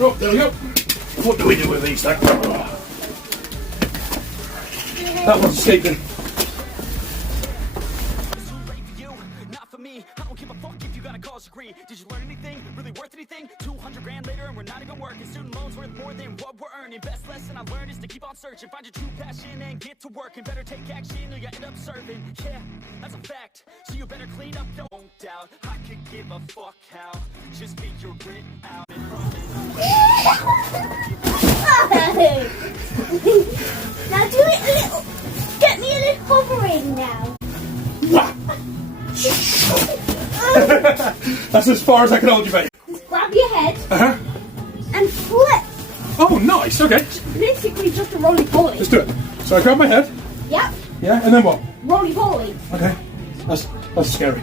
Oh, there we go. What do we do with these things? That one's escaping. Did you learn anything? Really worth anything? 200 grand later and we're not even working. Student loans worth more than what we're earning. Best lesson I learned is to keep on searching. Find your true passion and get to work. And better take action or you end up serving. Yeah, that's a fact. So you better clean up, don't doubt. I could give a fuck how. Just figure it out. Now do it a little. Get me a little hovering now. That's as far as I can hold you, mate. Just grab your head and flip. Oh, nice. Okay. Basically just a roly-poly. Let's do it. So I grab my head. Yep. Yeah, and then what? Roly-poly. Okay. That's scary.